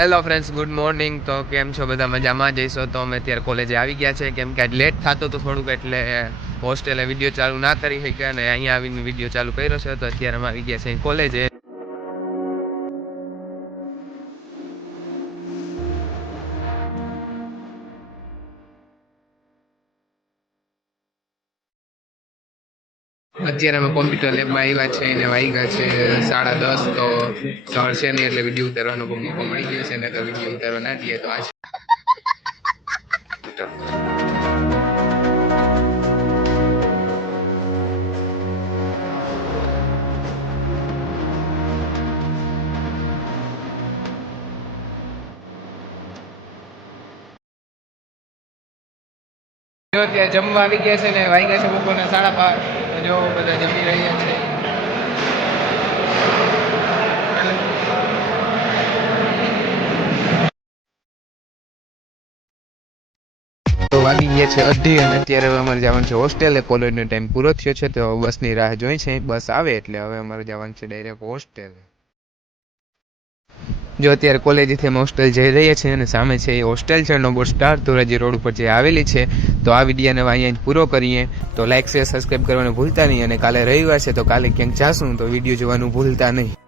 Hello friends good morning તો કેમ છો? બધા મજામાં? જઈશો તો અમે અત્યારે કોલેજે આવી ગયા છે. કેમ કે લેટ થતો તો થોડુંક એટલે હોસ્ટેલે વીડિયો ચાલુ ના કરી શક્યા અને અહીંયા આવીને વીડિયો ચાલુ કર્યો છે. તો અત્યારે અમે આવી ગયા છે કોલેજે અત્યારે અમે કોમ્પ્યુટર લેબમાં આવ્યા છે અને વાગ્યા છે, સાડા દસ તો સર છે નહીં એટલે વીડિયો ઉતારવાનો કોઈ મોકો મળી ગયો છે ને તો વીડિયો ઉતારવા ના દઈએ તો આ છે જમવા આવી ગયા છે ને વાગ્યા છે બપોરના સાડા પાંચ જો બધા જમી રહ્યા છે. તો વાગી ગયા છે અઢી અને અત્યારે હવે અમારે જવાનું છે હોસ્ટેલે કોલેજનો ટાઈમ પૂરો થયો છે, તો બસની રાહ જોઈ છે. બસ આવે એટલે હવે અમારે જવાનું છે ડાયરેક્ટ હોસ્ટેલે જો અત્યારે કોલેજથી અમે હોસ્ટેલ જઈ રહ્યા છીએ અને સામે છે એ હોસ્ટેલ છે, નંબર સ્ટાર ધોરાજી રોડ ઉપર જે આવેલી છે, તો આ વિડીયોને અહીંયા પૂરો કરીએ. તો લાઇક શેર સબસ્ક્રાઈબ કરવાનું ભૂલતા નહીં અને કાલે રવિવાર છે, તો કાલે ક્યાંક જાશું, તો વીડિયો જોવાનું ભૂલતા નહીં.